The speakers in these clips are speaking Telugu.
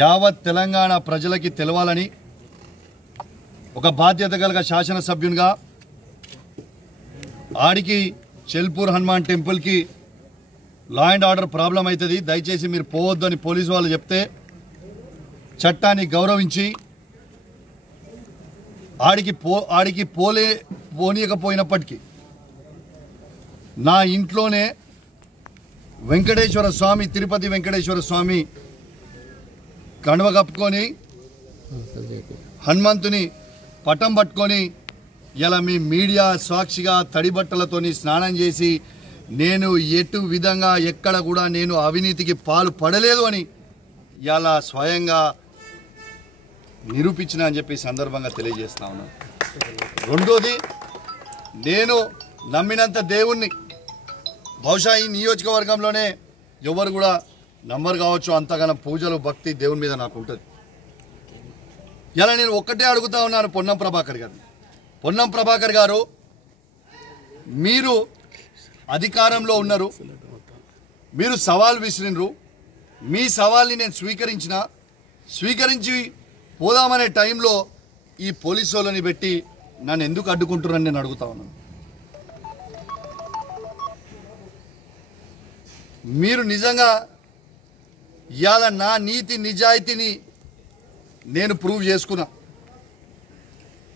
యావత్ తెలంగాణ ప్రజలకి తెలవాలని ఒక బాధ్యత గల శాసనసభ్యునిగా ఆడికి చెల్పూర్ హనుమాన్ టెంపుల్కి లా అండ్ ఆర్డర్ ప్రాబ్లం అవుతుంది, దయచేసి మీరు పోవద్దు అని పోలీసు వాళ్ళు చెప్తే చట్టాన్ని గౌరవించి ఆడికి పోనీయకపోయినప్పటికీ నా ఇంట్లోనే వెంకటేశ్వర స్వామి, తిరుపతి వెంకటేశ్వర స్వామి కండువ కప్పుకొని హనుమంతుని పటం పట్టుకొని ఇలా మీ మీడియా సాక్షిగా తడి బట్టలతోని స్నానం చేసి నేను ఎటు విధంగా ఎక్కడ కూడా నేను అవినీతికి పాలు పడలేదు అని ఇలా స్వయంగా నిరూపించిన అని చెప్పి సందర్భంగా తెలియజేస్తా ఉన్నాను. రెండోది, నేను నమ్మినంత దేవుణ్ణి బహుశా ఈ నియోజకవర్గంలోనే ఎవరు కూడా నమ్మరు కావచ్చు, అంతగానం పూజలు భక్తి దేవుని మీద నాకు ఉంటుంది. ఇలా నేను ఒక్కటే అడుగుతా ఉన్నాను పొన్నం ప్రభాకర్ గారు. పొన్నం ప్రభాకర్ గారు, మీరు అధికారంలో ఉన్నారు, మీరు సవాల్ విసిరినరు, మీ సవాల్ని నేను స్వీకరించి పోదామనే టైంలో ఈ పోలీసు వాళ్ళని పెట్టి నన్ను ఎందుకు అడ్డుకుంటున్నారని నేను అడుగుతా ఉన్నాను. మీరు నిజంగా ఇవాళ నా నీతి నిజాయితీని నేను ప్రూవ్ చేసుకున్నా.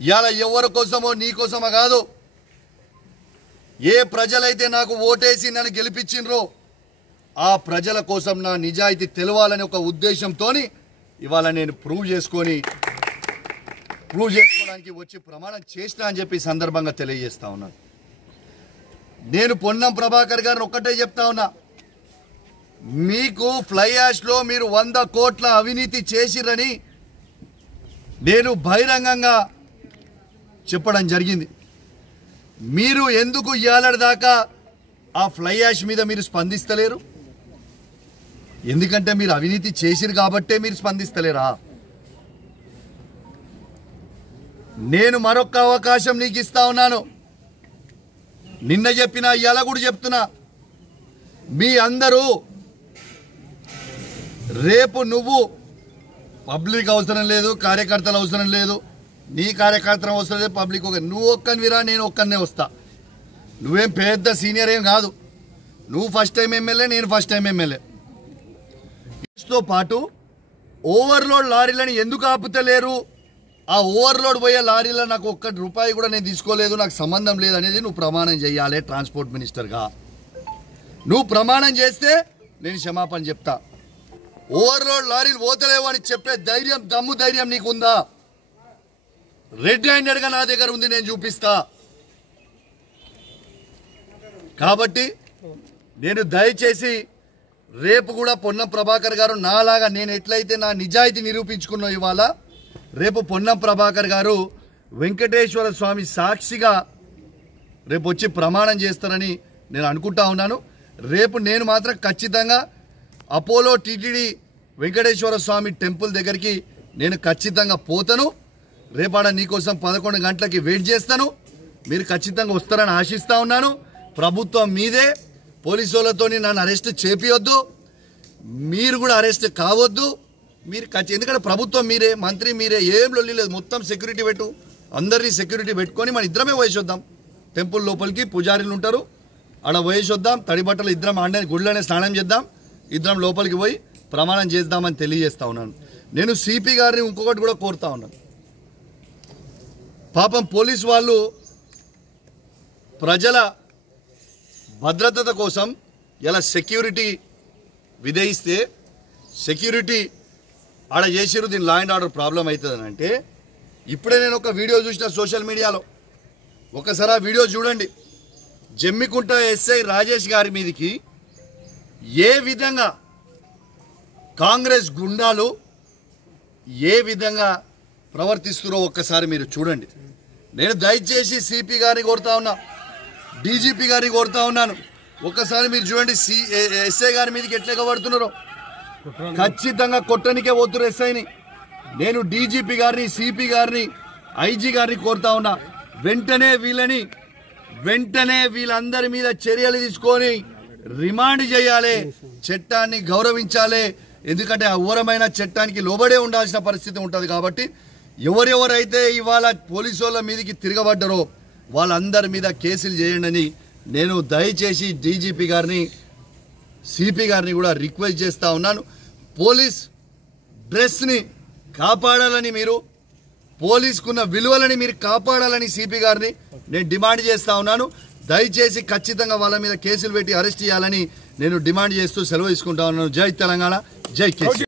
ఇవాళ ఎవరి కోసమో నీ కోసమో కాదు, ఏ ప్రజలైతే నాకు ఓటేసి నన్ను గెలిపించినరో ఆ ప్రజల కోసం నా నిజాయితీ తెలవాలని ఒక ఉద్దేశంతో ఇవాళ నేను ప్రూవ్ చేసుకోవడానికి వచ్చి ప్రమాణం చేసినా అని చెప్పి సందర్భంగా తెలియజేస్తా ఉన్నాను. నేను పొన్నం ప్రభాకర్ గారిని ఒక్కటే చెప్తా ఉన్నా, మీకు ఫ్లై యాష్లో మీరు 100 కోట్ల అవినీతి చేసిరని నేను బహిరంగంగా చెప్పడం జరిగింది. మీరు ఎందుకు ఇయాలదాకా ఆ ఫ్లై యాష్ మీద మీరు స్పందిస్తలేరు? ఎందుకంటే మీరు అవినీతి చేసిరు కాబట్టే మీరు స్పందిస్తలేరా? నేను మరొక అవకాశం నీకు ఇస్తా ఉన్నాను. నిన్న చెప్పినా ఇవాళ కూడా చెప్తున్నా, మీ అందరూ రేపు నువ్వు పబ్లిక్ అవసరం లేదు, కార్యకర్తలు అవసరం లేదు, నీ కార్యకర్తలు అవసరం లేదు, పబ్లిక్ నువ్వు ఒక్కనివిరా, నేను ఒక్కనే వస్తా. నువ్వేం పెద్ద సీనియర్ ఏం కాదు, నువ్వు ఫస్ట్ టైం ఎమ్మెల్యే, నేను ఫస్ట్ టైం ఎమ్మెల్యే. తో పాటు ఓవర్లోడ్ లారీలను ఎందుకు ఆపుతలేరు? ఆ ఓవర్లోడ్ పోయే లారీలో నాకు ₹1 కూడా నేను తీసుకోలేదు, నాకు సంబంధం లేదు అనేది నువ్వు ప్రమాణం చేయాలి ట్రాన్స్పోర్ట్ మినిస్టర్గా. నువ్వు ప్రమాణం చేస్తే నేను క్షమాపణ చెప్తా. ఓవర్లోడ్ లారీలు పోతలేవు అని చెప్పే ధైర్యం నీకుందా? రెడ్ హ్యాండెడ్గా నా దగ్గర ఉంది, నేను చూపిస్తా. కాబట్టి నేను దయచేసి రేపు కూడా పొన్నం ప్రభాకర్ గారు నాలాగా నేను ఎట్లయితే నా నిజాయితీ నిరూపించుకున్నా ఇవాళ, రేపు పొన్నం ప్రభాకర్ గారు వెంకటేశ్వర స్వామి సాక్షిగా రేపు వచ్చి ప్రమాణం చేస్తారని నేను అనుకుంటా ఉన్నాను. రేపు నేను మాత్రం ఖచ్చితంగా అపోలో టీటీడీ వెంకటేశ్వర స్వామి టెంపుల్ దగ్గరికి నేను ఖచ్చితంగా పోతాను. రేపాడ నీకోసం 11 గంటలకి వెయిట్ చేస్తాను. మీరు ఖచ్చితంగా వస్తారని ఆశిస్తూ ఉన్నాను. ప్రభుత్వం మీదే, పోలీసు వాళ్ళతో నన్ను అరెస్ట్ చేపియొద్దు, మీరు కూడా అరెస్ట్ కావద్దు. మీరు ఎందుకంటే ప్రభుత్వం మీరే, మంత్రి మీరే, ఏం లొల్లి లేదు. మొత్తం సెక్యూరిటీ పెట్టు, అందరినీ సెక్యూరిటీ పెట్టుకొని మన ఇద్దరమే వయసొద్దాం. టెంపుల్ లోపలికి పూజారీలు ఉంటారు, ఆడ వయసొద్దాం. తడి బట్టలు ఇద్దరం ఆడే గుళ్ళనే స్నానం చేద్దాం, ఇద్దరం లోపలికి పోయి ప్రమాణం చేద్దామని తెలియజేస్తా ఉన్నాను. నేను సిపి గారిని ఇంకొకటి కూడా కోరుతా ఉన్నాను. పాపం పోలీసు వాళ్ళు ప్రజల భద్రత కోసం ఇలా సెక్యూరిటీ విధిస్తే సెక్యూరిటీ ఆడ చేసిరు, దీని లా అండ్ ఆర్డర్ ప్రాబ్లం అవుతుందని అంటే, ఇప్పుడే నేను ఒక వీడియో చూసిన సోషల్ మీడియాలో, ఒకసారి ఆ వీడియో చూడండి. జమ్మికుంట ఎస్ఐ రాజేష్ గారి మీదకి ఏ విధంగా కాంగ్రెస్ గుండాలు ఏ విధంగా ప్రవర్తిస్తున్నారో ఒక్కసారి మీరు చూడండి. నేను దయచేసి సిపి గారిని కోరుతా ఉన్నా, డీజీపీ గారిని కోరుతా ఉన్నాను, ఒక్కసారి మీరు చూడండి ఎస్ఐ గారి మీదకి ఎట్లా పడుతున్నారో. ఖచ్చితంగా కొట్టనికే పోతున్నారు ఎస్ఐని. నేను డీజీపీ గారిని, సిపి గారిని, ఐజీ గారిని కోరుతా ఉన్నా, వెంటనే వీళ్ళందరి మీద చర్యలు తీసుకొని రిమాండ్ చేయాలి, చట్టాన్ని గౌరవించాలి. ఎందుకంటే ఆ ఘోరమైన చట్టానికి లోబడే ఉండాల్సిన పరిస్థితి ఉంటుంది. కాబట్టి ఎవరెవరైతే ఇవాళ పోలీసు వాళ్ళ మీదకి తిరగబడ్డారో వాళ్ళందరి మీద కేసులు చేయండి నేను దయచేసి డీజీపీ గారిని సిపి గారిని కూడా రిక్వెస్ట్ చేస్తూ ఉన్నాను. పోలీస్ డ్రెస్ని కాపాడాలని, మీరు పోలీసుకున్న విలువలని మీరు కాపాడాలని సిపి గారిని నేను డిమాండ్ చేస్తూ ఉన్నాను. దయచేసి ఖచ్చితంగా వాళ్ళ మీద కేసులు పెట్టి అరెస్ట్ చేయాలని నేను డిమాండ్ చేస్తూ సెలవు తీసుకుంటా ఉన్నాను. జై తెలంగాణ, జై కేసీఆర్.